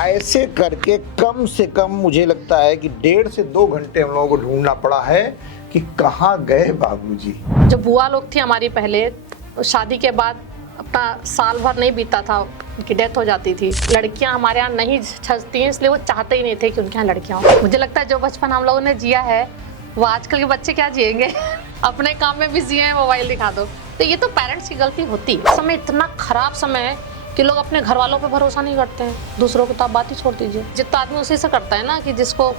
ऐसे करके कम से कम मुझे लगता है कि 1.5 से 2 घंटे हम लोगों को ढूंढना पड़ा है कि कहाँ गए बाबूजी। जो बुआ लोग थी हमारी पहले, शादी के बाद अपना साल भर नहीं बीता था उनकी डेथ हो जाती थी। लड़कियां हमारे यहाँ नहीं छजती हैं, इसलिए वो चाहते ही नहीं थे कि उनके यहाँ लड़कियां हो। मुझे लगता है जो बचपन हम लोगों ने जिया है वो आजकल के बच्चे क्या जिएंगे अपने काम में बिजी हैं, मोबाइल दिखा दो। तो ये तो पेरेंट्स की गलती होती है। समय इतना खराब समय है कि लोग अपने घर वालों पे भरोसा नहीं करते हैं, दूसरों को तो आप बात ही छोड़ दीजिए। जितना आदमी उसी से करता है ना कि जिसको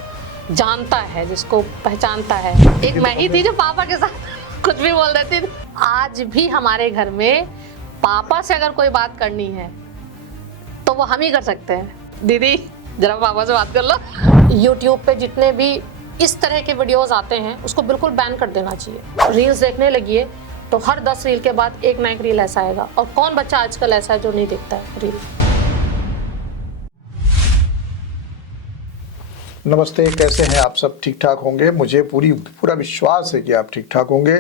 जानता है, जिसको पहचानता है। एक मैं ही थी जो पापा के साथ कुछ भी बोल देती थी। आज भी हमारे घर में पापा से अगर कोई बात करनी है तो वो हम ही कर सकते हैं। दीदी जरा पापा से बात कर लो। यूट्यूब पे जितने भी इस तरह के वीडियोस आते हैं उसको बिल्कुल बैन कर देना चाहिए। रील्स देखने लगिए तो हर 10 रील के बाद एक ना एक रील ऐसा आएगा, और कौन बच्चा आजकल ऐसा है जो नहीं देखता है रील। नमस्ते, कैसे हैं आप सब? ठीक ठाक होंगे। मुझे पूरा विश्वास है कि आप ठीक ठाक होंगे,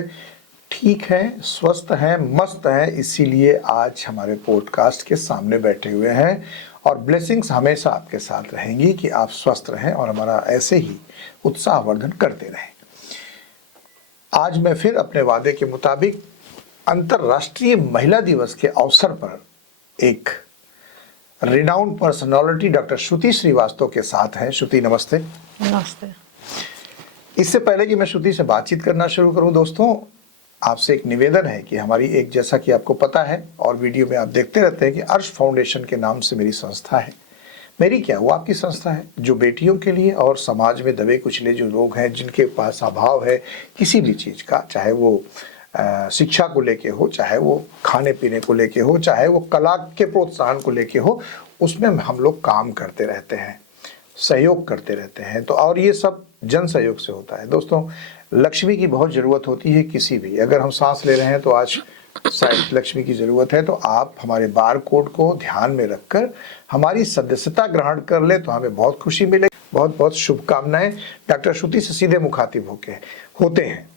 ठीक हैं, स्वस्थ हैं, मस्त हैं। इसीलिए आज हमारे पॉडकास्ट के सामने बैठे हुए हैं और ब्लेसिंग्स हमेशा आपके साथ रहेंगी कि आप स्वस्थ रहें और हमारा ऐसे ही उत्साहवर्धन करते रहें। आज मैं फिर अपने वादे के मुताबिक अंतर्राष्ट्रीय महिला दिवस के अवसर पर एक रिनाउंड पर्सनालिटी डॉक्टर श्रुति श्रीवास्तव के साथ हैं। श्रुति नमस्ते। नमस्ते। इससे पहले कि मैं श्रुति से बातचीत करना शुरू करूं, दोस्तों आपसे एक निवेदन है कि हमारी एक, जैसा कि आपको पता है और वीडियो में आप देखते रहते हैं कि अर्श फाउंडेशन के नाम से मेरी संस्था है। मेरी क्या, वो आपकी संस्था है जो बेटियों के लिए और समाज में दबे कुचले जो लोग हैं, जिनके पास अभाव है किसी भी चीज़ का, चाहे वो शिक्षा को लेके हो, चाहे वो खाने पीने को लेके हो, चाहे वो कला के प्रोत्साहन को लेके हो, उसमें हम लोग काम करते रहते हैं, सहयोग करते रहते हैं। तो और ये सब जन सहयोग से होता है। दोस्तों लक्ष्मी की बहुत ज़रूरत होती है किसी भी, अगर हम सांस ले रहे हैं तो आज शायद लक्ष्मी की ज़रूरत है, तो आप हमारे बार कोड को ध्यान में रखकर हमारी सदस्यता ग्रहण कर ले तो हमें बहुत खुशी मिलेगी। बहुत बहुत शुभकामनाएं। डॉक्टर श्रुति से सीधे मुखातिब होते हैं।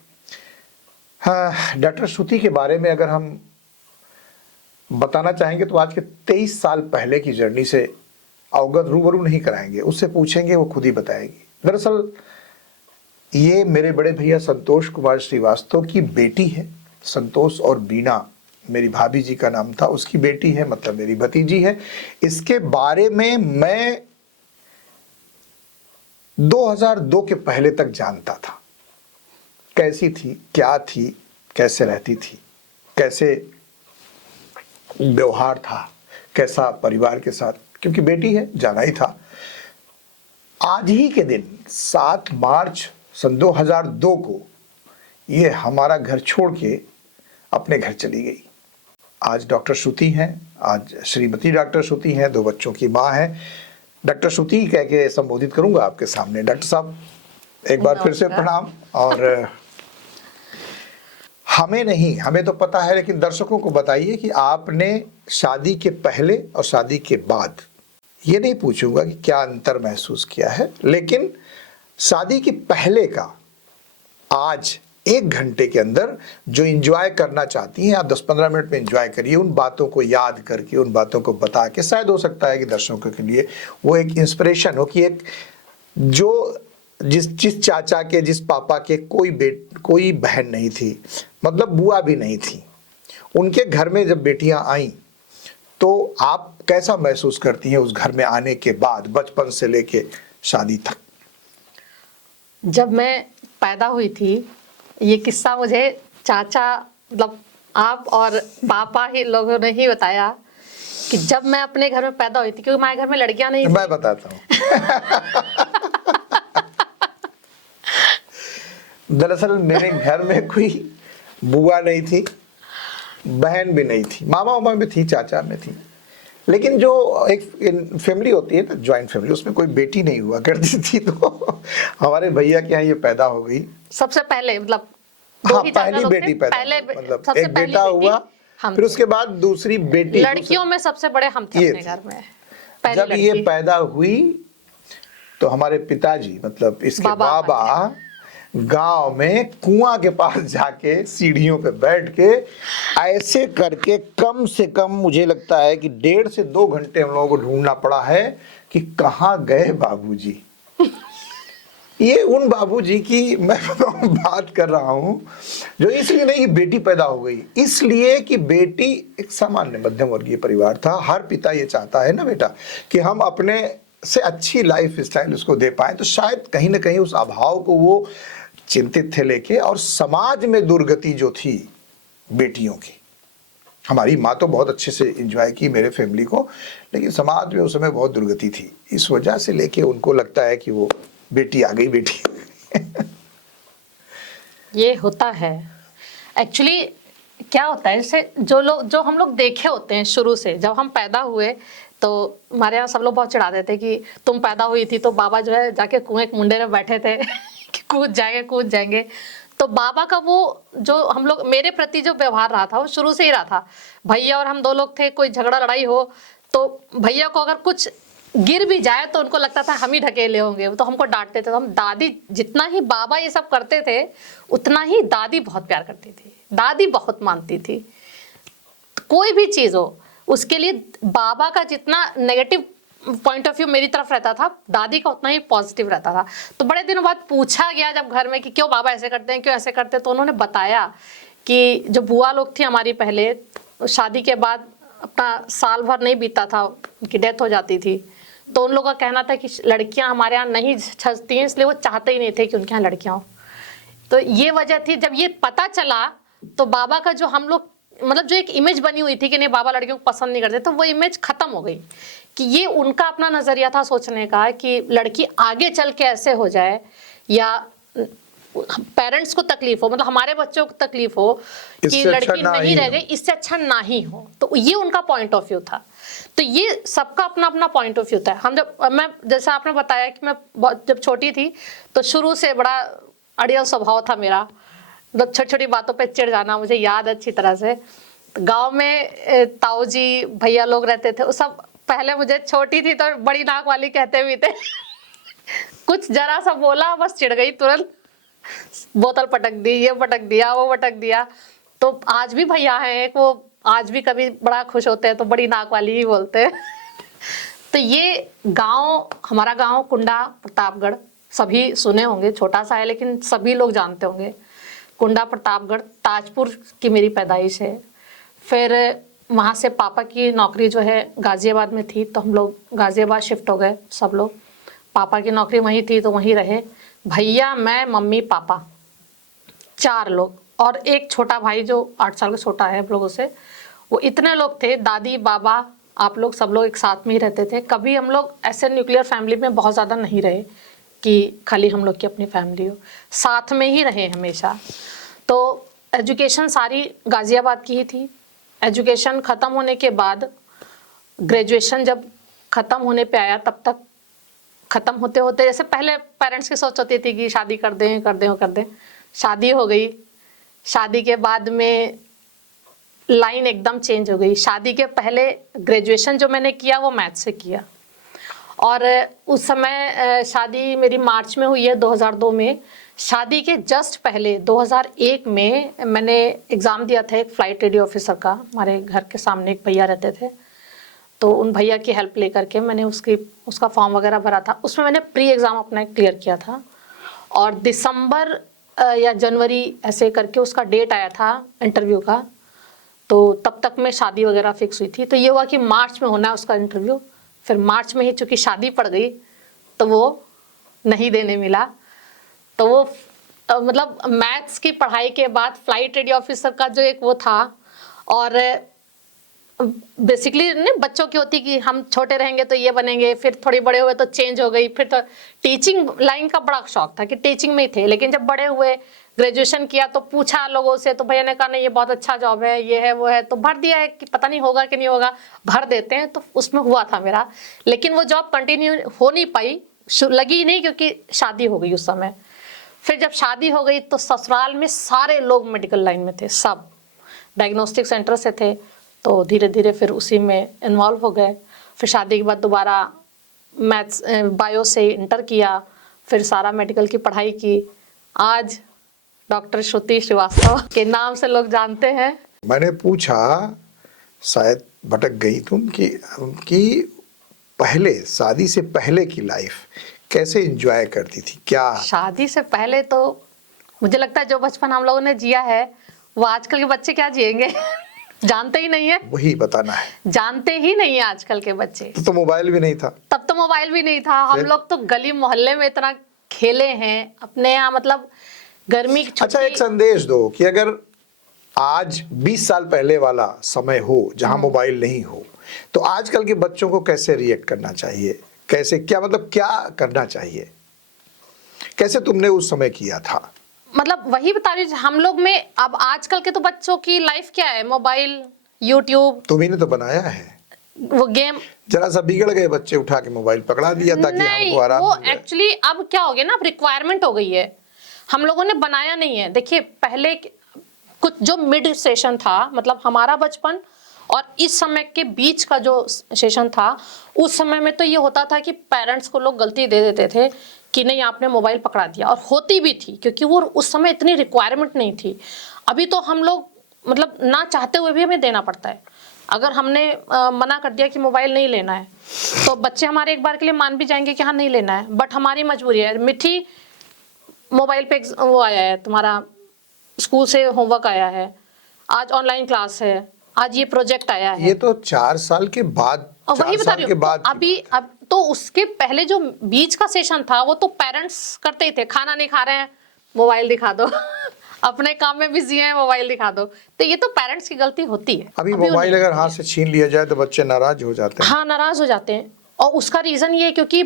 हाँ, डॉक्टर श्रुति के बारे में अगर हम बताना चाहेंगे तो आज के 23 साल पहले की जर्नी से अवगत रूबरू नहीं कराएंगे, उससे पूछेंगे वो खुद ही बताएगी। दरअसल ये मेरे बड़े भैया संतोष कुमार श्रीवास्तव की बेटी है। संतोष और बीना मेरी भाभी जी का नाम था, उसकी बेटी है, मतलब मेरी भतीजी है। इसके बारे में मैं 2002 के पहले तक जानता था। कैसी थी, क्या थी, कैसे रहती थी, कैसे व्यवहार था, कैसा परिवार के साथ, क्योंकि बेटी है, जाना ही था। आज ही के दिन 7 मार्च सन 2002 को ये हमारा घर छोड़ के अपने घर चली गई। आज डॉक्टर श्रुति हैं, आज श्रीमती डॉक्टर श्रुति हैं, 2 बच्चों की माँ है। डॉक्टर श्रुति कह के संबोधित करूंगा आपके सामने। डॉक्टर साहब एक बार फिर से प्रणाम। और हमें तो पता है, लेकिन दर्शकों को बताइए कि आपने शादी के पहले और शादी के बाद, ये नहीं पूछूंगा कि क्या अंतर महसूस किया है, लेकिन शादी के पहले का आज 1 घंटे के अंदर जो एंजॉय करना चाहती हैं आप, 10-15 मिनट में एंजॉय करिए, उन बातों को याद करके, उन बातों को बता के। शायद हो सकता है कि दर्शकों के लिए वो एक इंस्पिरेशन हो कि एक जो जिस चाचा के, जिस पापा के कोई बहन नहीं थी, मतलब बुआ भी नहीं थी, उनके घर में जब बेटियां आई तो आप कैसा महसूस करती हैं उस घर में आने के बाद, बचपन से लेके शादी तक? जब मैं पैदा हुई थी, ये किस्सा मुझे चाचा, मतलब आप और पापा ही लोगों ने ही बताया कि जब मैं अपने घर में पैदा हुई थी, क्योंकि हमारे घर में लड़कियां नहीं थी। मैं बताता हूँ। दरअसल मेरे घर में कोई बुआ नहीं थी, बहन भी नहीं थी, मामा भी थी, चाचा में थी, लेकिन जो एक फैमिली होती है ना, ज्वाइंट फैमिली, उसमें कोई बेटी नहीं हुआ करती थी। तो हमारे भैया के यहाँ ये पैदा हो गई सबसे पहले, मतलब हाँ, पहली बेटी पैदा, मतलब एक बेटा हुआ, फिर उसके बाद दूसरी बेटी। लड़कियों में सबसे बड़े हम थे अपने घर में। जब ये पैदा हुई तो हमारे पिताजी, मतलब इसके बाबा गांव में कुआं के पास जाके सीढ़ियों पे बैठ के ऐसे करके कम से कम मुझे लगता है कि 1.5 से 2 घंटे हम लोगों को ढूंढना पड़ा है कि कहाँ गए बाबूजी। ये उन बाबूजी की मैं बात कर रहा हूं जो इसलिए नहीं कि बेटी पैदा हो गई, इसलिए कि बेटी एक सामान्य मध्यम वर्गीय परिवार था। हर पिता ये चाहता है ना बेटा कि हम अपने से अच्छी लाइफ स्टाइल उसको दे पाए, तो शायद कहीं ना कहीं उस अभाव को वो चिंतित थे लेके। और समाज में दुर्गति जो थी बेटियों की, हमारी माँ तो बहुत अच्छे से एंजॉय की मेरे फैमिली को, लेकिन समाज में उस समय बहुत दुर्गति थी। इस वजह से लेके उनको लगता है कि वो बेटी आ गई, बेटी। ये होता है एक्चुअली। क्या होता है, जैसे जो हम लोग देखे होते हैं शुरू से, जब हम पैदा हुए तो हमारे यहाँ सब लोग बहुत चिढ़ाते थे कि तुम पैदा हुई थी तो बाबा जो है जाके कुएं के मुंडे में बैठे थे कि कूद जाएंगे। तो बाबा का वो जो हम लोग मेरे प्रति जो व्यवहार रहा था वो शुरू से ही रहा था। भैया और हम दो लोग थे, कोई झगड़ा लड़ाई हो तो भैया को अगर कुछ गिर भी जाए तो उनको लगता था हम ही ढकेले होंगे, तो हमको डांटते थे। तो हम दादी, जितना ही बाबा ये सब करते थे उतना ही दादी बहुत प्यार करती थी, दादी बहुत मानती थी। कोई भी चीज हो उसके लिए बाबा का जितना नेगेटिव पॉइंट ऑफ व्यू मेरी तरफ रहता था, दादी का उतना ही पॉजिटिव रहता था। तो बड़े दिनों बाद पूछा गया जब घर में कि क्यों बाबा ऐसे करते हैं, क्यों ऐसे करते हैं, तो उन्होंने बताया कि जो बुआ लोग थी हमारी, पहले शादी के बाद अपना साल भर नहीं बीता था उनकी डेथ हो जाती थी। तो उन लोगों का कहना था कि लड़कियां हमारे यहाँ नहीं छजती हैं, इसलिए वो चाहते ही नहीं थे कि उनके यहाँ लड़कियां हो। तो ये वजह थी। जब ये पता चला तो बाबा का जो हम लोग मतलब जो एक इमेज बनी हुई थी कि नहीं बाबा लड़कियों को पसंद नहीं करते, तो वो इमेज खत्म हो गई। कि ये उनका अपना नजरिया था सोचने का कि लड़की आगे चल के ऐसे हो जाए या पेरेंट्स को तकलीफ हो, मतलब हमारे बच्चों को तकलीफ हो कि लड़की नहीं रह गई, इससे अच्छा ना ही हो। तो ये उनका पॉइंट ऑफ व्यू था। तो ये सबका अपना अपना पॉइंट ऑफ व्यू था। मैं जैसा आपने बताया कि मैं जब छोटी थी तो शुरू से बड़ा अड़ियल स्वभाव था मेरा, मतलब छोटी छोटी बातों पे चिढ़ जाना, मुझे याद अच्छी तरह से। गांव में ताऊ जी भैया लोग रहते थे, वो सब पहले मुझे छोटी थी तो बड़ी नाक वाली कहते भी थे कुछ जरा सा बोला बस चिढ़ गई तुरंत, बोतल पटक दी, ये पटक दिया, वो पटक दिया। तो आज भी भैया हैं एक, वो आज भी कभी बड़ा खुश होते हैं तो बड़ी नाक वाली ही बोलते हैं तो ये गांव, हमारा गांव कुंडा प्रतापगढ़, सभी सुने होंगे, छोटा सा है लेकिन सभी लोग जानते होंगे। कुंडा प्रतापगढ़, ताजपुर की मेरी पैदाइश है। फिर वहाँ से पापा की नौकरी जो है गाजियाबाद में थी, तो हम लोग गाजियाबाद शिफ्ट हो गए सब लोग। पापा की नौकरी वहीं थी तो वहीं रहे। भैया, मैं, मम्मी, पापा, 4 लोग, और एक छोटा भाई जो 8 साल का छोटा है हम लोगों से। वो इतने लोग थे, दादी बाबा आप लोग सब लोग एक साथ में ही रहते थे। कभी हम लोग ऐसे न्यूक्लियर फैमिली में बहुत ज़्यादा नहीं रहे कि खाली हम लोग की अपनी फैमिली हो, साथ में ही रहे हमेशा। तो एजुकेशन सारी गाजियाबाद की ही थी। एजुकेशन ख़त्म होने के बाद ग्रेजुएशन जब ख़त्म होने पे आया, तब तक ख़त्म होते होते जैसे पहले पेरेंट्स की सोच होती थी कि शादी कर दें। शादी हो गई। शादी के बाद में लाइन एकदम चेंज हो गई। शादी के पहले ग्रेजुएशन जो मैंने किया वो मैथ से किया, और उस समय शादी मेरी मार्च में हुई है 2002 में। शादी के जस्ट पहले 2001 में मैंने एग्ज़ाम दिया था एक फ्लाइट रेडियो ऑफिसर का। हमारे घर के सामने एक भैया रहते थे, तो उन भैया की हेल्प लेकर के मैंने उसका फॉर्म वगैरह भरा था। उसमें मैंने प्री एग्ज़ाम अपना क्लियर किया था, और दिसंबर या जनवरी ऐसे करके उसका डेट आया था इंटरव्यू का। तो तब तक में शादी वगैरह फिक्स हुई थी। तो ये हुआ कि मार्च में होना है उसका इंटरव्यू। फिर मार्च में ही चूँकि शादी पड़ गई तो वो नहीं देने मिला। तो वो मतलब मैथ्स की पढ़ाई के बाद फ्लाइट रेडियो ऑफिसर का जो एक वो था, और बेसिकली ने बच्चों की होती कि हम छोटे रहेंगे तो ये बनेंगे, फिर थोड़ी बड़े हुए तो चेंज हो गई। फिर तो टीचिंग लाइन का बड़ा शौक था कि टीचिंग में ही थे, लेकिन जब बड़े हुए ग्रेजुएशन किया तो पूछा लोगों से, तो भैया ने कहा नहीं ये बहुत अच्छा जॉब है, ये है वो है, तो भर दिया है कि पता नहीं होगा कि नहीं होगा, भर देते हैं। तो उसमें हुआ था मेरा, लेकिन वो जॉब कंटिन्यू हो नहीं पाई, लगी ही नहीं क्योंकि शादी हो गई उस समय। फिर जब शादी हो गई तो ससुराल में सारे लोग मेडिकल लाइन में थे, सब डायग्नोस्टिक सेंटर से थे, तो धीरे धीरे फिर उसी में इन्वॉल्व हो गए। फिर शादी के बाद दोबारा मैथ्स बायो से इंटर किया, फिर सारा मेडिकल की पढ़ाई की। आज डॉक्टर श्रुति श्रीवास्तव के नाम से लोग जानते हैं। मैंने पूछा, शायद भटक गई तुम, कि पहले, शादी से पहले की लाइफ कैसे एंजॉय करती थी? क्या शादी से पहले तो मुझे लगता है जो बचपन हम लोगों ने जिया है वो आजकल के बच्चे क्या जिएंगे जानते ही नहीं है, वही बताना है। जानते ही नहीं है आजकल के बच्चे। तो मोबाइल भी नहीं था। तब तो मोबाइल भी नहीं था, हम फिर? लोग तो गली मोहल्ले में इतना खेले हैं अपने यहाँ, मतलब गर्मी की अच्छा, एक छुट्टी। संदेश दो कि अगर आज 20 साल पहले वाला समय हो जहां मोबाइल नहीं हो, तो आजकल के बच्चों को कैसे रिएक्ट करना चाहिए? कैसे, क्या मतलब क्या करना चाहिए? कैसे तुमने उस समय किया था? मतलब वही बता रही हूँ, हम लोग में अब आजकल के तो बच्चों की लाइफ क्या है, मोबाइल, यूट्यूब, तुम्ही ने तो बनाया है। वो गेम। जरा सा बिगड़ गए बच्चे, उठा के मोबाइल पकड़ा दिया ताकि नहीं, हमको आराम वो मिल जाए। एक्चुअली अब क्या हो गया ना, रिक्वायरमेंट हो गई है, हम लोगों ने बनाया नहीं है। देखिए पहले कुछ जो मिड सेशन था, मतलब हमारा बचपन और इस समय के बीच का जो सेशन था, उस समय में तो ये होता था कि पेरेंट्स को लोग गलती दे देते थे कि नहीं आपने मोबाइल पकड़ा दिया, और होती भी थी क्योंकि वो उस समय इतनी रिक्वायरमेंट नहीं थी। अभी तो हम लोग मतलब ना चाहते हुए भी हमें देना पड़ता है। अगर हमने मना कर दिया कि मोबाइल नहीं लेना है, तो बच्चे हमारे एक बार के लिए मान भी जाएंगे कि हाँ नहीं लेना है, बट हमारी मजबूरी है। मिठी, मोबाइल पे वो आया है तुम्हारा, स्कूल से होमवर्क आया है, आज ऑनलाइन क्लास है, आज ये प्रोजेक्ट आया है। ये तो 4 साल के बाद, और वही 4 बता साल रही के हूँ, बाद तो की अभी बात है। अब तो उसके पहले जो बीच का सेशन था वो तो पेरेंट्स करते ही थे, खाना नहीं खा रहे हैं मोबाइल दिखा दो अपने काम में बिजी हैं मोबाइल दिखा दो। तो ये तो पेरेंट्स की गलती होती है। अभी वो मोबाइल नहीं अगर होती हाथ है। से छीन लिया जाए तो बच्चे नाराज हो जाते हैं। हाँ, नाराज हो जाते हैं, और उसका रीजन ये है क्योंकि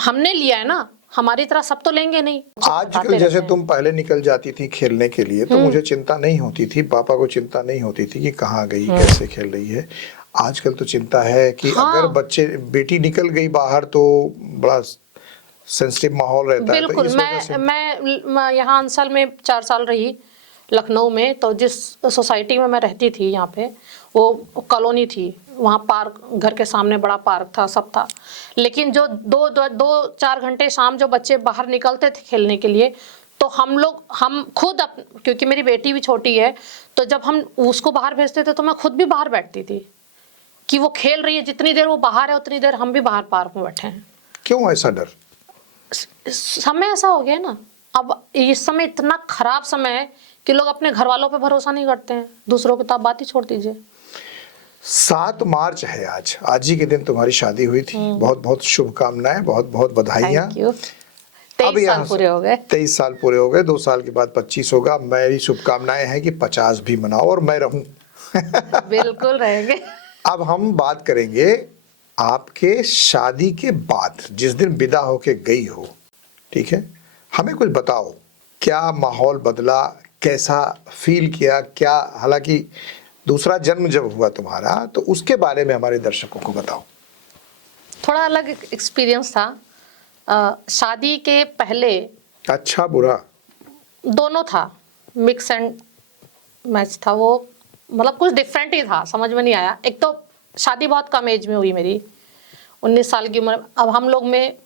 हमने लिया है ना, हमारी तरह सब तो लेंगे नहीं। आजकल बताते जैसे रहते हैं। तुम पहले निकल जाती थी खेलने के लिए तो मुझे चिंता नहीं होती थी, पापा को चिंता नहीं होती थी कि कहाँ गई, कैसे खेल रही है। आजकल तो चिंता है कि हाँ। अगर बच्चे, बेटी निकल गई बाहर तो बड़ा सेंसिटिव माहौल रहता है। तो बिल्कुल। इस वजह से मैं यहाँ अंसल में 4 साल रही, लखनऊ में। तो जिस सोसाइटी में मैं रहती थी, यहाँ पे वो कॉलोनी थी, वहाँ पार्क, घर के सामने बड़ा पार्क था, सब था। लेकिन जो 2-4 घंटे शाम जो बच्चे बाहर निकलते थे खेलने के लिए, तो हम खुद क्योंकि मेरी बेटी भी छोटी है, तो जब हम उसको बाहर भेजते थे तो मैं खुद भी बाहर बैठती थी कि वो खेल रही है, जितनी देर वो बाहर है उतनी देर हम भी बाहर पार्क में बैठे हैं। क्यों ऐसा डर? समय ऐसा हो गया ना, अब इस समय इतना खराब समय है कि लोग अपने घर वालों पे भरोसा नहीं करते हैं, दूसरों की तो आप बात ही छोड़ दीजिए। 7 मार्च है आज, आज ही के दिन तुम्हारी शादी हुई थी। बहुत बहुत शुभकामनाएं, बहुत बहुत बधाइयां। Thank you. 23 साल पूरे हो गए। 23 साल पूरे हो गए, 2 साल के बाद 25 होगा। मेरी शुभकामनाएं हैं कि 50 भी मनाओ और मैं रहूं। बिल्कुल रहेंगे। अब हम बात करेंगे आपके शादी के बाद, जिस दिन विदा होके गई हो, ठीक है? हमें कुछ बताओ, क्या माहौल बदला, कैसा फील किया, क्या, हालांकि दूसरा जन्म जब हुआ तुम्हारा तो उसके बारे में हमारे दर्शकों को बताओ। थोड़ा अलग एक्सपीरियंस था। शादी के पहले अच्छा बुरा दोनों था, मिक्स एंड मैच था वो, मतलब कुछ डिफरेंट ही था, समझ में नहीं आया। एक तो शादी बहुत कम एज में हुई मेरी, 19 साल की उम्र। अब हम लोग में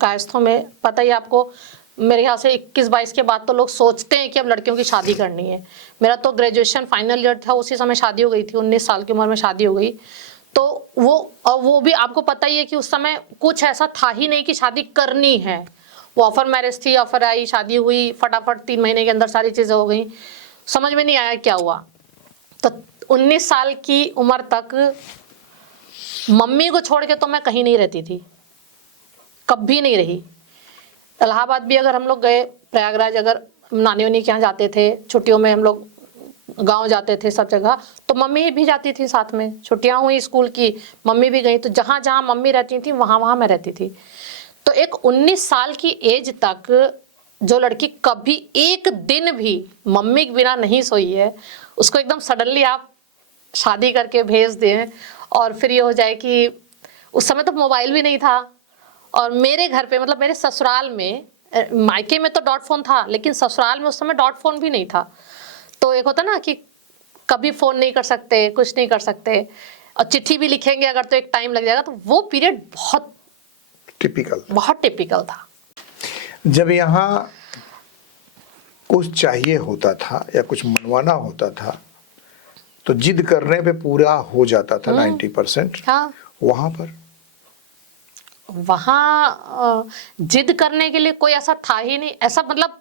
कायस्थों में पता ही आपको, मेरे ख्याल से 21-22 के बाद तो लोग सोचते हैं कि अब लड़कियों की शादी करनी है। मेरा तो ग्रेजुएशन फाइनल ईयर था, उसी समय शादी हो गई थी, 19 साल की उम्र में शादी हो गई। तो वो भी आपको पता ही है कि उस समय कुछ ऐसा था ही नहीं कि शादी करनी है। वो ऑफर मैरिज थी, ऑफर आई, शादी हुई, फटाफट 3 महीने के अंदर सारी चीज़ें हो गई, समझ में नहीं आया क्या हुआ। तो 19 साल की उम्र तक मम्मी को छोड़ के तो मैं कहीं नहीं रहती थी, कभी नहीं रही। इलाहाबाद भी अगर हम लोग गए, प्रयागराज अगर नानी वानी के यहाँ जाते थे, छुट्टियों में हम लोग गांव जाते थे, सब जगह तो मम्मी भी जाती थी साथ में। छुट्टियां हुई स्कूल की, मम्मी भी गई, तो जहाँ जहाँ मम्मी रहती थी वहाँ वहाँ मैं रहती थी। तो एक 19 साल की एज तक जो लड़की कभी एक दिन भी मम्मी के बिना नहीं सोई है, उसको एकदम सडनली आप शादी करके भेज दें और फिर ये हो जाए कि उस समय तो मोबाइल भी नहीं था। और मेरे घर पे, मतलब मेरे ससुराल में, मायके में तो डॉट फोन था, लेकिन ससुराल में उस समय डॉट फोन भी नहीं था। तो एक होता ना कि कभी फ़ोन नहीं कर सकते, कुछ नहीं कर सकते, और चिट्ठी भी लिखेंगे अगर तो एक टाइम लग जाएगा। तो वो पीरियड बहुत टिपिकल था। जब यहाँ कुछ चाहिए होता था या कुछ मनवाना होता था तो जिद करने पे पूरा हो जाता था 90%। हाँ। वहां पर वहाँ जिद करने के लिए कोई ऐसा था ही नहीं, ऐसा मतलब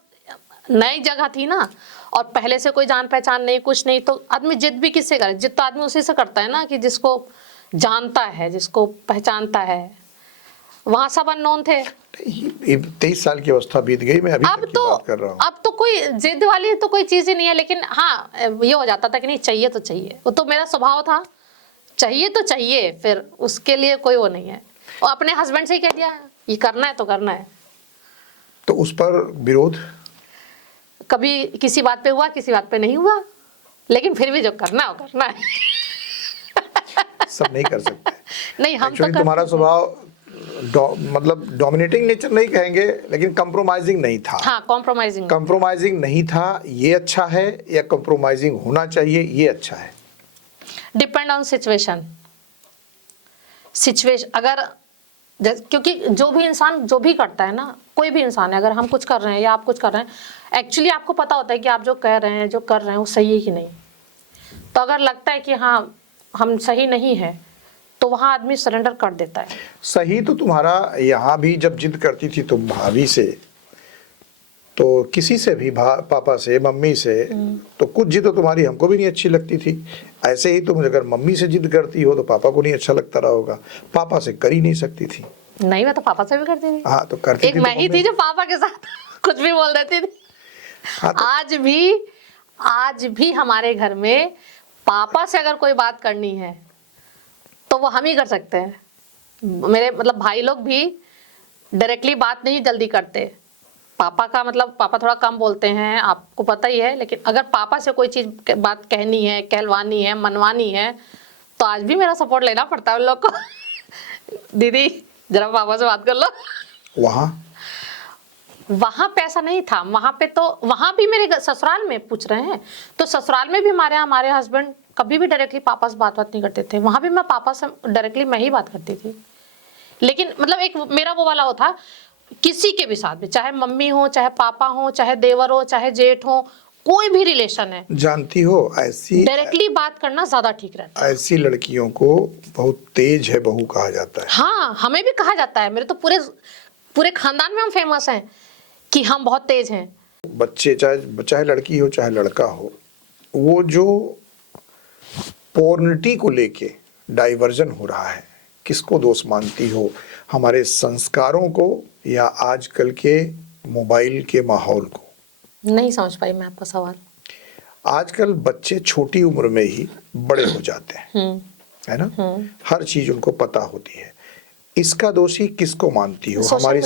नई जगह थी ना, और पहले से कोई जान पहचान नहीं, कुछ नहीं, तो आदमी जिद भी किससे करे? जिद तो आदमी उसी से करता है ना कि जिसको जानता है, जिसको पहचानता है। वहाँ सब अननोन थे। 23 साल की अवस्था बीत गई, मैं अभी तक की बात कर रहा हूँ। अब तो कोई जिद वाली तो कोई चीज ही नहीं है, लेकिन हाँ ये हो जाता था कि नहीं चाहिए तो चाहिए, वो तो मेरा स्वभाव था, चाहिए तो चाहिए, फिर उसके लिए कोई वो नहीं है। और अपने हस्बैंड से ही कह दिया ये करना है तो करना है। तो उस पर विरोध कभी किसी बात पे हुआ, किसी बात पे नहीं हुआ, लेकिन फिर भी जो करना है वो करना है। सब नहीं कर सकते। नहीं हम एक्चुअली तो तुम्हारा स्वभाव मतलब डोमिनेटिंग नेचर नहीं कहेंगे, लेकिन कंप्रोमाइजिंग नहीं था। हाँ, कंप्रोमाइजिंग नहीं था, ये अच्छा है, या कंप्रोमाइजिंग होना चाहिए, ये अच्छा है? Depend on situation. अगर क्योंकि जो भी इंसान जो भी करता है ना, कोई भी इंसान है, अगर हम कुछ कर रहे हैं या आप कुछ कर रहे हैं, एक्चुअली आपको पता होता है कि आप जो कह रहे हैं, जो कर रहे हैं वो सही है कि नहीं। तो अगर लगता है कि हाँ हम सही नहीं है, तो वहाँ आदमी सरेंडर कर देता है। सही तो तुम्हारा यहाँ भी जब जिद करती थी तुम भाभी से, तो किसी से भी, पापा से, मम्मी से, तो कुछ जिद तो तुम्हारी हमको भी नहीं अच्छी लगती थी। ऐसे ही तुम अगर मम्मी से जिद करती हो तो पापा को नहीं अच्छा लगता रहा होगा। पापा से कर ही नहीं सकती थी। नहीं, मैं तो पापा से भी करती थी। हाँ, तो करती एक थी मैं ही थी जो पापा के साथ कुछ भी बोल देती थी। हाँ, तो आज भी हमारे घर में पापा से अगर कोई बात करनी है तो वो हम ही कर सकते हैं। मेरे मतलब भाई लोग भी डायरेक्टली बात नहीं जल्दी करते। पापा का मतलब पापा थोड़ा कम बोलते हैं, आपको पता ही है, लेकिन अगर पापा से कोई चीज बात कहनी है, कहलवानी है, मनवानी है, तो आज भी मेरा सपोर्ट लेना पड़ता है उन लोग को। दीदी जरा पापा से बात कर लो। वहां पे ऐसा नहीं था। वहां पे तो वहां भी मेरे ससुराल में पूछ रहे हैं, तो ससुराल में भी हमारे हस्बैंड कभी भी डायरेक्टली पापा से बात नहीं करते थे। वहां भी मैं पापा से डायरेक्टली मैं ही बात करती थी। लेकिन मतलब एक मेरा वो वाला वो था, किसी के भी साथ भी, चाहे मम्मी हो, चाहे पापा हो, चाहे देवर हो, चाहे जेठ हो, कोई भी रिलेशन है, जानती हो ऐसी डायरेक्टली बात करना ज्यादा ठीक रहता है। ऐसी लड़कियों को बहुत तेज है बहू कहा जाता है। हाँ, हमें भी कहा जाता है। मेरे तो पूरे खानदान में हम फेमस हैं कि हम बहुत तेज हैं। बच्चे चाहे लड़की हो चाहे लड़का हो, वो जो पोर्निटी को लेके डाइवर्जन हो रहा है, किसको दोष मानती हो? हमारे संस्कारों को या आजकल के मोबाइल के माहौल को? नहीं समझ पाई मैं आपका सवाल। आजकल बच्चे छोटी उम्र में ही बड़े हो जाते हैं, है ना? हर चीज उनको पता होती है। इसका दोषी किसको मानती हो? हमारी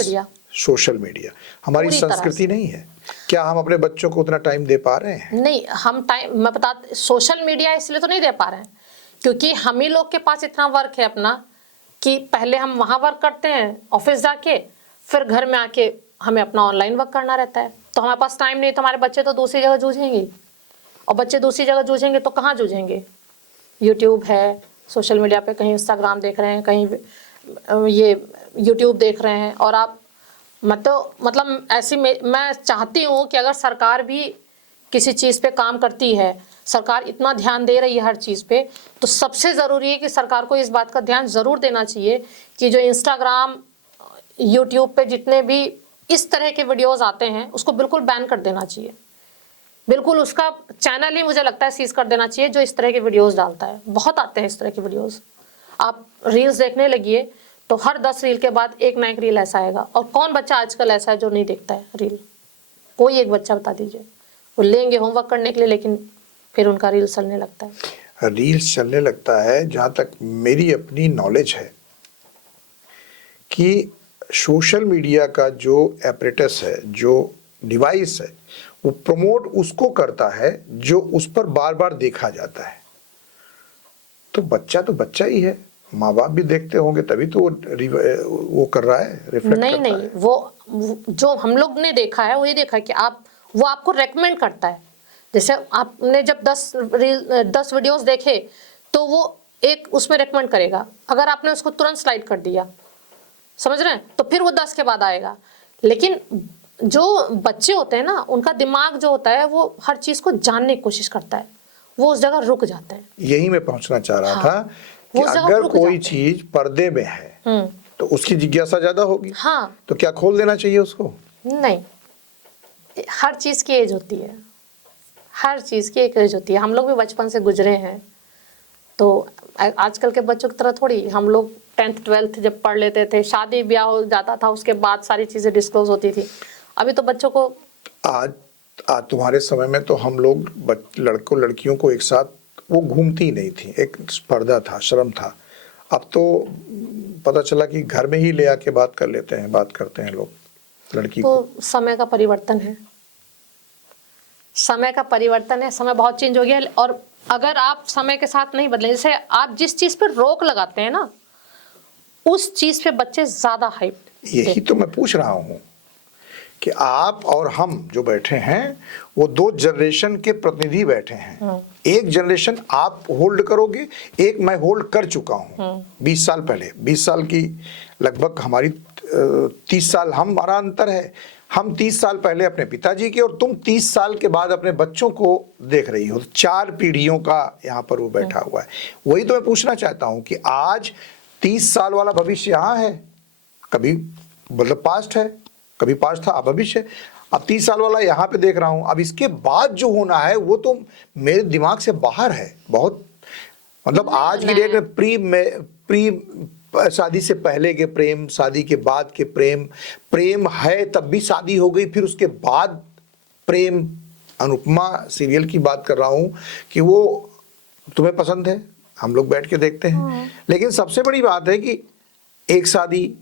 सोशल मीडिया हमारी संस्कृति नहीं है क्या? हम अपने बच्चों को उतना टाइम दे पा रहे हैं? नहीं, हम टाइम, मैं बता, सोशल मीडिया इसलिए तो नहीं दे पा रहे हैं क्योंकि हम ही लोग के पास इतना वर्क है अपना कि पहले हम वहाँ वर्क करते हैं ऑफिस जाके, फिर घर में आके हमें अपना ऑनलाइन वर्क करना रहता है, तो हमारे पास टाइम नहीं। तो हमारे बच्चे तो दूसरी जगह जूझेंगे, और बच्चे दूसरी जगह जूझेंगे तो कहाँ जूझेंगे? यूट्यूब है, सोशल मीडिया पे कहीं इंस्टाग्राम देख रहे हैं, कहीं ये यूट्यूब देख रहे हैं। और आप मतलब ऐसी मैं चाहती हूँ कि अगर सरकार भी किसी चीज़ पे काम करती है, सरकार इतना ध्यान दे रही है हर चीज़ पे, तो सबसे ज़रूरी है कि सरकार को इस बात का ध्यान ज़रूर देना चाहिए कि जो इंस्टाग्राम, यूट्यूब पे जितने भी इस तरह के वीडियोस आते हैं उसको बिल्कुल बैन कर देना चाहिए। बिल्कुल उसका चैनल ही मुझे लगता है सीज कर देना चाहिए जो इस तरह के वीडियोस डालता है। बहुत आते हैं इस तरह के वीडियोस। आप रील्स देखने लगिए तो हर 10 रील के बाद एक ना एक रील ऐसा आएगा। और कौन बच्चा आजकल ऐसा है जो नहीं देखता है रील? कोई एक बच्चा बता दीजिए। वो लेंगे होमवर्क करने के लिए, लेकिन फिर उनका रील चलने लगता है। रील्स चलने लगता है। जहाँ तक मेरी अपनी नॉलेज है कि सोशल मीडिया का जो एपरेटस है, जो डिवाइस है, वो प्रमोट उसको करता है जो उस पर बार बार देखा जाता है। तो बच्चा ही है, माँ बाप भी देखते होंगे तभी तो वो कर रहा है, रिफ्लेक्ट नहीं करता नहीं है। वो जो हम लोग ने देखा है वो ये देखा है कि वो आपको रेकमेंड करता है। जैसे आपने जब 10 वीडियोस देखे तो वो एक उसमें रेकमेंड करेगा। अगर आपने उसको तुरंत स्लाइड कर दिया, समझ रहे हैं, तो फिर वो 10 के बाद आएगा। लेकिन जो बच्चे होते हैं ना, उनका दिमाग जो होता है वो हर चीज को जानने की कोशिश करता है, वो उस जगह रुक जाते हैं। यही मैं पहुंचना चाह रहा था कि वो जगह अगर रुक कोई जाते चीज पर्दे में है तो उसकी जिज्ञासा ज्यादा होगी। हाँ। तो क्या खोल देना चाहिए उसको? नहीं, हर चीज की एज होती है, हर चीज की एक एज होती है। हम लोग भी बचपन से गुजरे हैं, तो आजकल के बच्चों की तरह थोड़ी। हम लोग 10th 12th जब पढ़ लेते थे, शादी ब्याह हो जाता था, उसके बाद सारी चीजें डिस्क्लोज होती थी। अभी तो बच्चों को आज तुम्हारे समय में तो हम लोग लड़कों लड़कियों को एक साथ वो घूमती ही नहीं थी, एक पर्दा था, शर्म था। अब तो पता चला कि घर में ही ले आके बात कर लेते हैं, बात करते हैं लोग लड़की को। तो समय का परिवर्तन है, समय का परिवर्तन है, समय बहुत चेंज हो गया है। और अगर आप समय के साथ नहीं बदले, जैसे आप जिस चीज पर रोक लगाते हैं ना, उस चीज पे बच्चे ज्यादा हाइप। यही तो मैं पूछ रहा हूँ कि आप और हम जो बैठे हैं वो दो जनरेशन के प्रतिनिधि बैठे हैं। एक जनरेशन आप होल्ड करोगे, एक मैं होल्ड कर चुका हूँ 20 साल पहले। 20 साल की लगभग हमारी 30 साल हमारा अंतर है। हम 30 साल पहले अपने पिताजी के और तुम 30 साल के बाद अपने बच्चों को देख रही हो। 4 पीढ़ियों का यहाँ पर वो बैठा हुआ है। वही तो मैं पूछना चाहता हूँ कि आज 30 साल वाला भविष्य यहाँ है, कभी मतलब पास्ट है, कभी पास्ट था, अब भविष्य। अब 30 साल वाला यहाँ पे देख रहा हूँ। अब इसके बाद जो होना है वो तो मेरे दिमाग से बाहर है बहुत। मतलब आज की डेट में प्री शादी से पहले के प्रेम, शादी के बाद के प्रेम, प्रेम है तब भी शादी हो गई, फिर उसके बाद प्रेम। अनुपमा सीरियल की बात कर रहा हूँ कि वो तुम्हें पसंद है, हम लोग बैठ के देखते हैं। लेकिन सबसे बड़ी बात है कि एक शादी,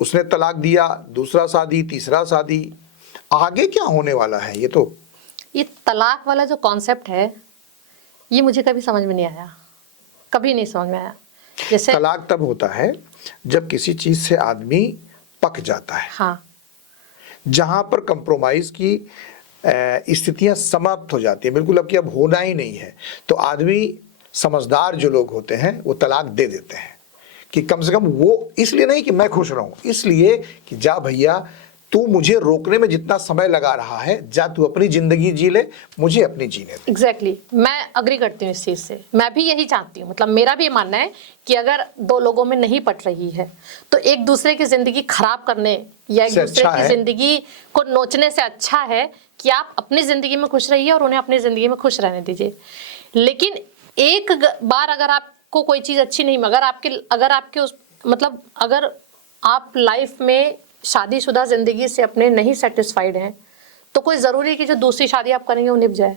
उसने तलाक दिया, दूसरा शादी, तीसरा शादी, आगे क्या होने वाला है? ये तलाक वाला जो कॉन्सेप्ट है, ये मुझे कभी समझ में नहीं आया, कभी नहीं समझ में आया। जैसे तलाक तब होता है जब किसी चीज से आदमी पक जाता है। हाँ। जहां पर कंप्रोमाइज की स्थितियां समाप्त हो जाती है, बिल्कुल अब होना ही नहीं है, तो आदमी, समझदार जो लोग होते हैं वो तलाक दे देते हैं कि कम से कम वो, इसलिए नहीं कि मैं खुश रहूं, इसलिए कि जा भैया तू मुझे रोकने में जितना समय लगा रहा है, जा तू अपनी जिंदगी जी ले, मुझे अपनी जीने दे। एग्जैक्टली, मैं अग्री करती हूँ इस चीज से। मैं भी यही चाहती हूँ, मतलब मेरा भी मानना है कि अगर दो लोगों में नहीं पट रही है तो एक दूसरे की जिंदगी खराब करने या एक दूसरे की जिंदगी को नोचने से अच्छा है कि आप अपनी जिंदगी में खुश रहिए और उन्हें अपनी जिंदगी में खुश रहने दीजिए। लेकिन एक बार अगर आपको कोई चीज अच्छी नहीं, अगर आपके उस मतलब अगर आप लाइफ में शादीशुदा जिंदगी से अपने नहीं सेटिस्फाइड हैं, तो कोई जरूरी है कि जो दूसरी शादी आप करेंगे वो निभ जाए?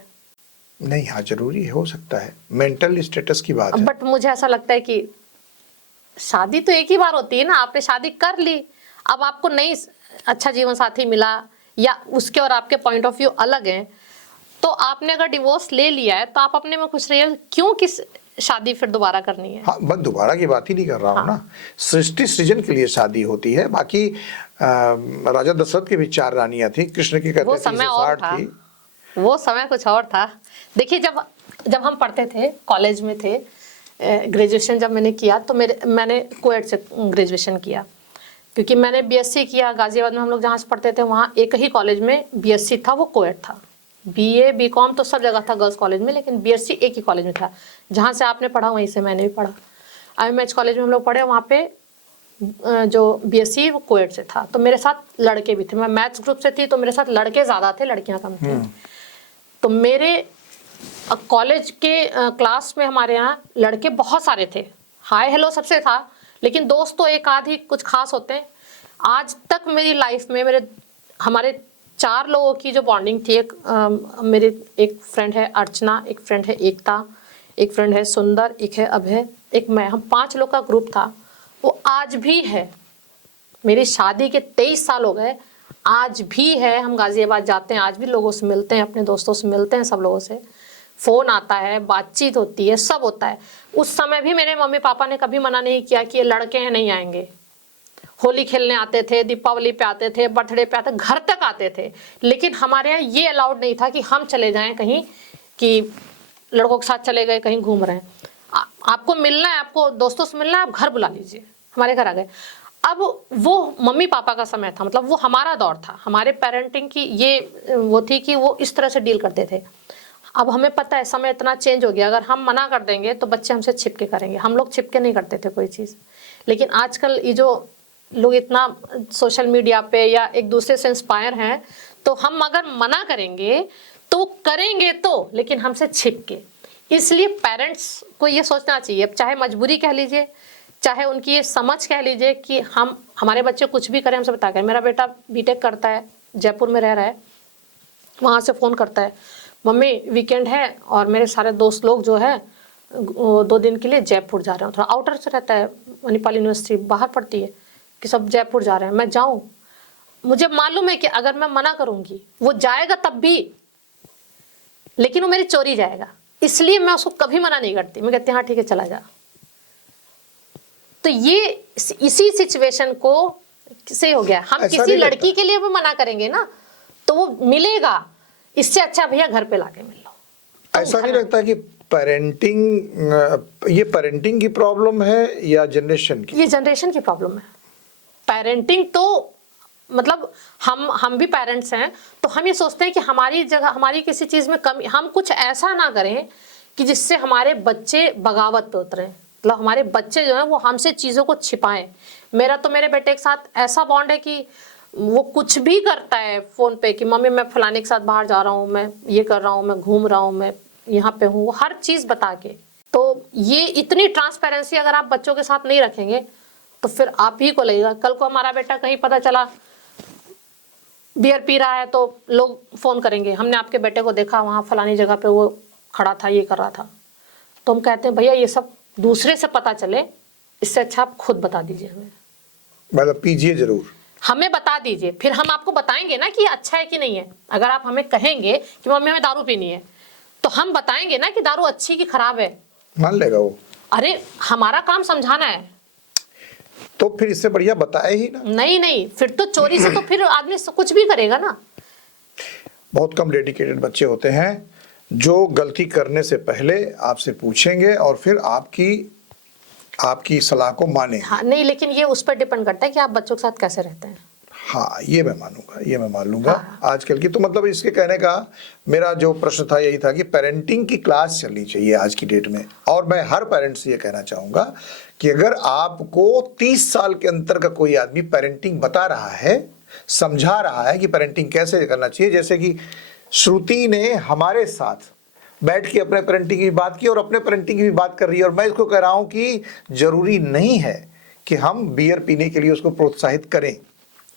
नहीं, हाँ जरूरी हो सकता है, मेंटल स्टेटस की बात है। बट मुझे ऐसा लगता है कि शादी तो एक ही बार होती है ना, आपने शादी कर ली, अब आपको नहीं अच्छा जीवन साथी मिला या उसके और आपके पॉइंट ऑफ व्यू अलग हैं, तो आपने अगर डिवोर्स ले लिया है तो आप अपने में खुश रहिए, क्यों किस शादी फिर दोबारा करनी है? हाँ, बस दोबारा की बात ही नहीं कर रहा हूँ ना, सृष्टि सृजन के लिए शादी होती है। बाकी राजा दशरथ की भी 4 रानियां थी, कृष्ण की कहते वो समय और था, वो समय कुछ और था। देखिए जब हम पढ़ते थे, कॉलेज में थे, ग्रेजुएशन जब मैंने किया तो मैंने कोएड से ग्रेजुएशन किया, क्योंकि मैंने बीएससी किया गाजियाबाद में। हम लोग जहाँ से पढ़ते थे वहाँ एक ही कॉलेज में बीएससी था, वो कोएड था। बीए बीकॉम तो सब जगह था गर्ल्स कॉलेज में, लेकिन बीएससी एक ही कॉलेज में था। जहाँ से आपने पढ़ा वहीं से मैंने भी पढ़ा। IMH कॉलेज में हम लोग पढ़े, वहाँ पे जो बीएससी वो कोएड से था। तो मेरे साथ लड़के भी थे, मैं मैथ्स ग्रुप से थी, तो मेरे साथ लड़के ज़्यादा थे, लड़कियाँ कम थी। तो मेरे कॉलेज के क्लास में हमारे यहाँ लड़के बहुत सारे थे, हाय हेलो सबसे था, लेकिन दोस्त तो एक आध ही कुछ खास होते हैं। आज तक मेरी लाइफ में हमारे 4 लोगों की जो बॉन्डिंग थी, मेरे एक फ्रेंड है अर्चना, एक फ्रेंड है एकता, एक फ्रेंड है सुंदर, एक है अभय, एक मैं, हम 5 लोग का ग्रुप था, वो आज भी है। मेरी शादी के 23 साल हो गए, आज भी है। हम गाजियाबाद जाते हैं, आज भी लोगों से मिलते हैं, अपने दोस्तों से मिलते हैं, सब लोगों से फ़ोन आता है, बातचीत होती है, सब होता है। उस समय भी मेरे मम्मी पापा ने कभी मना नहीं किया कि ये लड़के हैं नहीं आएंगे। होली खेलने आते थे, दीपावली पे आते थे, बर्थडे पे आते, घर तक आते थे। लेकिन हमारे यहाँ ये अलाउड नहीं था कि हम चले जाएं कहीं, कि लड़कों के साथ चले गए कहीं घूम रहे हैं। आपको मिलना है, आपको दोस्तों से मिलना है, आप घर बुला लीजिए। हमारे घर आ गए। अब वो मम्मी पापा का समय था, मतलब वो हमारा दौर था, हमारे पेरेंटिंग की ये वो थी कि वो इस तरह से डील करते थे। अब हमें पता है समय इतना चेंज हो गया, अगर हम मना कर देंगे तो बच्चे हमसे छिपके करेंगे। हम लोग छिपके नहीं करते थे कोई चीज़, लेकिन आजकल ये जो लोग इतना सोशल मीडिया पे या एक दूसरे से इंस्पायर हैं, तो हम अगर मना करेंगे तो वो करेंगे तो, लेकिन हमसे छिप के। इसलिए पेरेंट्स को ये सोचना चाहिए, अब चाहे मजबूरी कह लीजिए, चाहे उनकी ये समझ कह लीजिए कि हम हमारे बच्चे कुछ भी करें हमसे बता कर। मेरा बेटा बीटेक करता है, जयपुर में रह रहा है, वहाँ से फ़ोन करता है, मम्मी वीकेंड है और मेरे सारे दोस्त लोग जो है 2 दिन के लिए जयपुर जा रहे हैं। थोड़ा आउटर से रहता है, मणिपाल यूनिवर्सिटी बाहर पड़ती है, कि सब जयपुर जा रहे हैं, मैं जाऊँ। मुझे मालूम है कि अगर मैं मना करूँगी वो जाएगा तब भी, लेकिन वो मेरी चोरी जाएगा, इसलिए मैं उसको कभी मना नहीं करती। मैं कहती हाँ ठीक है चला जा। तो ये इसी सिचुएशन को से हो गया। हम किसी लड़की के लिए भी मना करेंगे ना तो वो मिलेगा, इससे अच्छा भैया घर पे लाके मिल लो। ऐसा नहीं लगता कि ये पेरेंटिंग की प्रॉब्लम है या जनरेशन की? ये जनरेशन की प्रॉब्लम है। पेरेंटिंग तो मतलब हम भी पेरेंट्स हैं, तो हम ये सोचते हैं कि हमारी जगह, हमारी किसी चीज़ में कमी, हम कुछ ऐसा ना करें कि जिससे हमारे बच्चे बगावत पे उतरें, मतलब हमारे बच्चे जो हैं वो हमसे चीज़ों को छिपाएं। मेरा तो मेरे बेटे के साथ ऐसा बॉन्ड है कि वो कुछ भी करता है फ़ोन पे कि मम्मी मैं फलाने के साथ बाहर जा रहा हूँ, मैं ये कर रहा हूँ, मैं घूम रहा हूँ, मैं यहाँ पे हूँ, हर चीज़ बता के। तो ये इतनी ट्रांसपेरेंसी अगर आप बच्चों के साथ नहीं रखेंगे तो फिर आप ही को लगेगा। कल को हमारा बेटा कहीं पता चला बियर पी रहा है तो लोग फ़ोन करेंगे, हमने आपके बेटे को देखा वहाँ फलानी जगह पे वो खड़ा था, ये कर रहा था। तो हम कहते हैं भैया ये सब दूसरे से पता चले, इससे अच्छा आप खुद बता दीजिए हमें। मतलब पीजिए जरूर, हमें बता दीजिए, फिर हम आपको बताएंगे ना कि अच्छा है कि नहीं है। अगर आप हमें कहेंगे कि मम्मी हमें दारू पीनी है, तो हम बताएंगे ना कि दारू अच्छी कि खराब है। मान लेगा वो। अरे हमारा काम समझाना है। तो फिर इससे बढ़िया बताए ही ना। नहीं, फिर तो चोरी से तो फिर आदमी कुछ भी करेगा ना। बहुत कम डेडिकेटेड बच्चे होते हैं जो गलती करने से पहले आपसे पूछेंगे और फिर आपकी सलाह को माने। हाँ नहीं, लेकिन ये उस पर डिपेंड करता है कि आप बच्चों के साथ कैसे रहते हैं। हाँ ये मैं मानूंगा, ये मैं मान लूंगा। हाँ। आजकल की तो मतलब इसके कहने का मेरा जो प्रश्न था यही था कि पेरेंटिंग की क्लास चलनी चाहिए आज की डेट में। और मैं हर पेरेंट से ये कहना चाहूंगा कि अगर आपको 30 साल के अंतर का कोई आदमी पेरेंटिंग बता रहा है, समझा रहा है कि पेरेंटिंग कैसे करना चाहिए, जैसे कि श्रुति ने हमारे साथ बैठ के अपने पेरेंटिंग की बात की और अपने पेरेंटिंग की भी बात कर रही है, और मैं इसको कह रहा हूं कि जरूरी नहीं है कि हम बियर पीने के लिए उसको प्रोत्साहित करें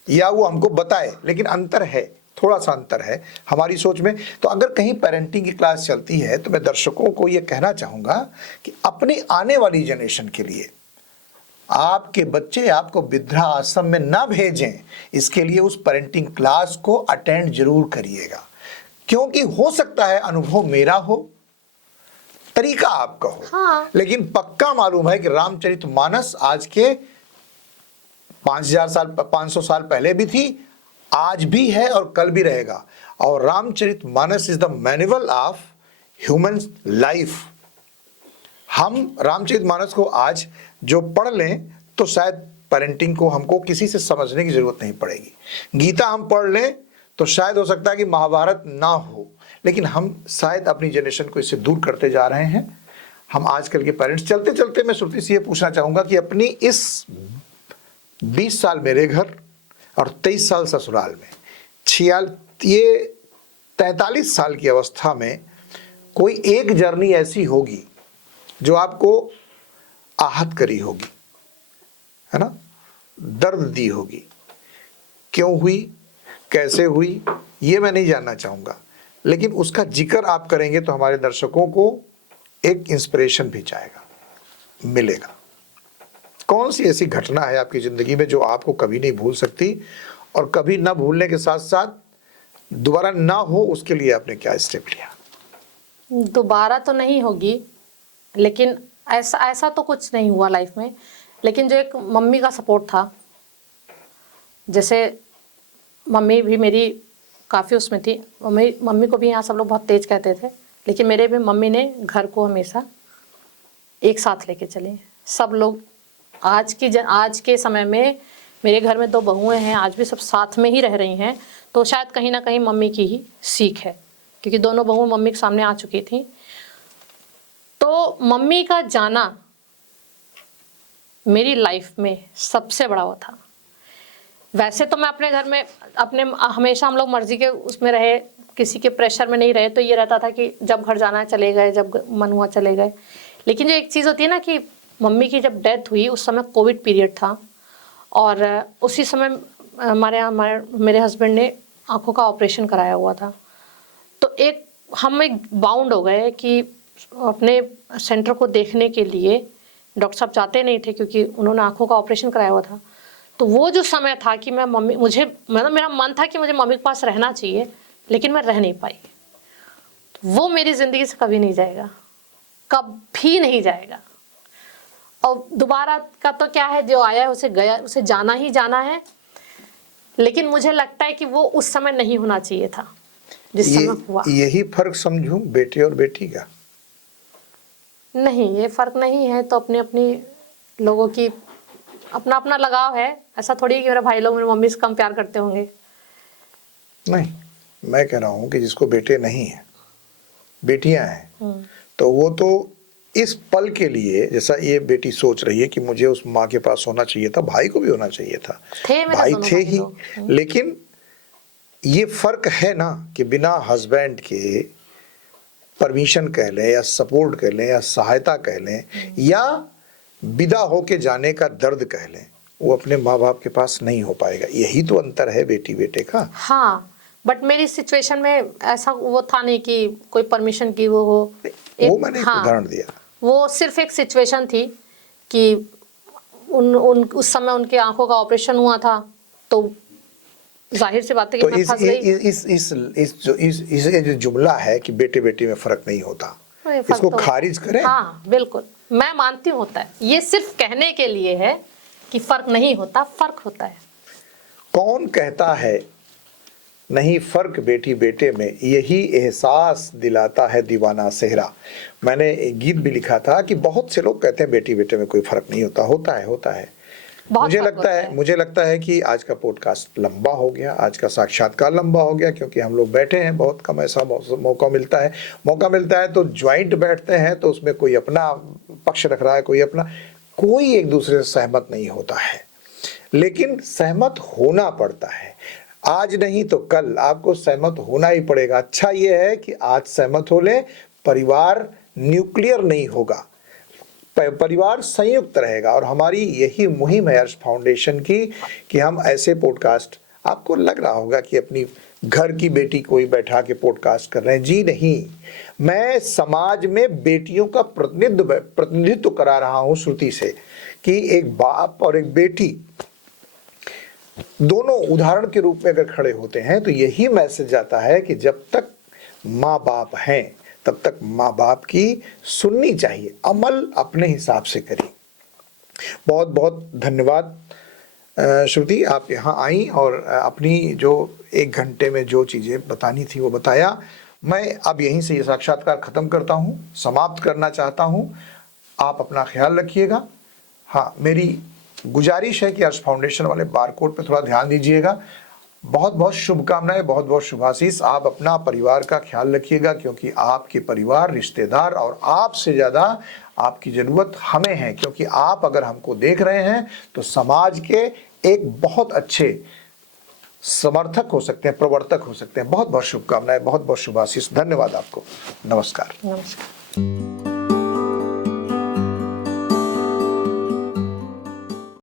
या वो हमको बताए, लेकिन अंतर है, थोड़ा सा अंतर है हमारी सोच में। तो अगर कहीं पेरेंटिंग की क्लास चलती है तो मैं दर्शकों को ये कहना चाहूंगा कि अपनी आने वाली जनरेशन के लिए आपके बच्चे आपको वृद्धा आश्रम में ना भेजें, इसके लिए उस पेरेंटिंग क्लास को अटेंड जरूर करिएगा। क्योंकि हो सकता है अनुभव मेरा हो, तरीका आपका हो, हाँ। लेकिन पक्का मालूम है कि रामचरितमानस आज के 500 साल पहले भी थी, आज भी है और कल भी रहेगा। और Ramcharitmanas is the manual of human life. हम रामचरितमानस को आज जो पढ़ लें तो शायद पेरेंटिंग को हमको किसी से समझने की जरूरत नहीं पड़ेगी। गीता हम पढ़ लें तो शायद हो सकता है कि महाभारत ना हो, लेकिन हम शायद अपनी जनरेशन को इससे दूर करते जा रहे हैं। हम आजकल के पेरेंट्स चलते चलते मैं श्रुति से ये पूछना चाहूंगा कि अपनी इस 20 साल मेरे घर और 23 साल ससुराल में, 43 साल की अवस्था में कोई एक जर्नी ऐसी होगी जो आपको आहत करी होगी, है ना, दर्द दी होगी। क्यों हुई, कैसे हुई, ये मैं नहीं जानना चाहूँगा, लेकिन उसका जिक्र आप करेंगे तो हमारे दर्शकों को एक इंस्पिरेशन भी जाएगा, मिलेगा। कौन सी ऐसी घटना है आपकी ज़िंदगी में जो आपको कभी नहीं भूल सकती, और कभी ना भूलने के साथ साथ दोबारा ना हो उसके लिए आपने क्या स्टेप लिया? दोबारा तो नहीं होगी, लेकिन ऐसा तो कुछ नहीं हुआ लाइफ में, लेकिन जो एक मम्मी का सपोर्ट था, जैसे मम्मी भी मेरी काफ़ी उसमें थी। मम्मी को भी यहाँ सब लोग बहुत तेज कहते थे, लेकिन मेरे भी मम्मी ने घर को हमेशा एक साथ लेके चले। सब लोग आज के समय में मेरे घर में 2 बहुएं हैं, आज भी सब साथ में ही रह रही हैं, तो शायद कहीं ना कहीं मम्मी की ही सीख है, क्योंकि दोनों बहुएं मम्मी के सामने आ चुकी थी। तो मम्मी का जाना मेरी लाइफ में सबसे बड़ा वो था। वैसे तो मैं अपने घर में अपने हमेशा हम लोग मर्जी के उसमें रहे, किसी के प्रेशर में नहीं रहे, तो ये रहता था कि जब घर जाना है चले गए, जब मन हुआ चले गए। लेकिन जो एक चीज़ होती है ना कि मम्मी की जब डेथ हुई उस समय कोविड पीरियड था, और उसी समय हमारे यहाँ मेरे हस्बैंड ने आँखों का ऑपरेशन कराया हुआ था। तो हम एक बाउंड हो गए कि अपने सेंटर को देखने के लिए डॉक्टर साहब जाते नहीं थे, क्योंकि उन्होंने आँखों का ऑपरेशन कराया हुआ था। तो वो जो समय था कि मैं मेरा मन था कि मुझे मम्मी के पास रहना चाहिए, लेकिन मैं रह नहीं पाई। वो मेरी ज़िंदगी से कभी नहीं जाएगा, कभी नहीं जाएगा। और दोबारा का तो क्या है, जो आया है उसे गया, उसे जाना ही जाना है। लेकिन मुझे लगता है कि वो उस समय नहीं होना चाहिए था जिस समय हुआ। यही फर्क समझूं बेटे और बेटी का? नहीं, ये फर्क नहीं है। तो अपनी अपनी लोगों की अपना अपना लगाव है। ऐसा थोड़ी है कि मेरे भाई लोग मेरी मम्मी से कम प्यार करते होंगे। नहीं, मैं कह रहा हूं कि जिसको बेटे नहीं है, बेटियां हैं, तो वो तो इस पल के लिए, जैसा ये बेटी सोच रही है कि मुझे उस माँ के पास होना चाहिए था, भाई को भी होना चाहिए था, भाई थे ही। लेकिन ये फर्क है ना कि बिना हस्बैंड के परमिशन कह लें या सपोर्ट कह लें या सहायता कह लें या विदा होके जाने का दर्द कह लें, वो अपने माँ बाप के पास नहीं हो पाएगा। यही तो अंतर है बेटी बेटे का। हाँ, बट मेरी सिचुएशन में ऐसा वो था नहीं कि कोई परमिशन की वो हो। वो मैंने एक उदाहरण दिया। वो सिर्फ एक सिचुएशन थी कि उस समय उनके आंखों का ऑपरेशन हुआ था, तो जाहिर सी बात है कि तो मैं फंस गई। इस जो जुमला है कि बेटे बेटी में फर्क नहीं होता, इसको तो खारिज करें। हाँ बिल्कुल, मैं मानती हूँ होता है। ये सिर्फ कहने के लिए है कि फर्क नहीं होता, फर्क होता है। कौन कहता है नहीं फर्क बेटी बेटे में, यही एहसास दिलाता है दीवाना सेहरा। मैंने एक गीत भी लिखा था कि बहुत से लोग कहते हैं बेटी बेटे में कोई फर्क नहीं होता। होता है। मुझे लगता है कि आज का पॉडकास्ट लंबा हो गया, आज का साक्षात्कार लंबा हो गया, क्योंकि हम लोग बैठे हैं, बहुत कम ऐसा मौका मिलता है तो ज्वाइंट बैठते हैं, तो उसमें कोई अपना पक्ष रख रहा है, कोई एक दूसरे से सहमत नहीं होता है, लेकिन सहमत होना पड़ता है। आज नहीं तो कल आपको सहमत होना ही पड़ेगा। अच्छा ये है कि आज सहमत हो ले, परिवार न्यूक्लियर नहीं होगा, परिवार संयुक्त रहेगा। और हमारी यही मुहिम है अर्श फाउंडेशन की कि हम ऐसे पॉडकास्ट, आपको लग रहा होगा कि अपनी घर की बेटी कोई बैठा के पॉडकास्ट कर रहे हैं, जी नहीं, मैं समाज में बेटियों का प्रतिनिधित्व करा रहा हूं श्रुति से कि एक बाप और एक बेटी दोनों उदाहरण के रूप में अगर खड़े होते हैं तो यही मैसेज आता है कि जब तक माँ बाप हैं तब तक माँ बाप की सुननी चाहिए, अमल अपने हिसाब से करिए। बहुत बहुत धन्यवाद श्रुति, आप यहाँ आई और अपनी जो 1 घंटे में जो चीज़ें बतानी थी वो बताया। मैं अब यहीं से ये साक्षात्कार ख़त्म करता हूँ, समाप्त करना चाहता हूँ। आप अपना ख्याल रखिएगा। हाँ, मेरी गुजारिश है कि अर्श फाउंडेशन वाले बारकोड पे थोड़ा ध्यान दीजिएगा। बहुत बहुत शुभकामनाएं, बहुत बहुत शुभाशीष। आप अपना परिवार का ख्याल रखिएगा, क्योंकि आपके परिवार, रिश्तेदार और आपसे ज़्यादा आपकी ज़रूरत हमें है, क्योंकि आप अगर हमको देख रहे हैं तो समाज के एक बहुत अच्छे समर्थक हो सकते हैं, प्रवर्तक हो सकते हैं। बहुत बहुत शुभकामनाएं, बहुत बहुत शुभाशीष। धन्यवाद आपको। नमस्कार। नमस्कार।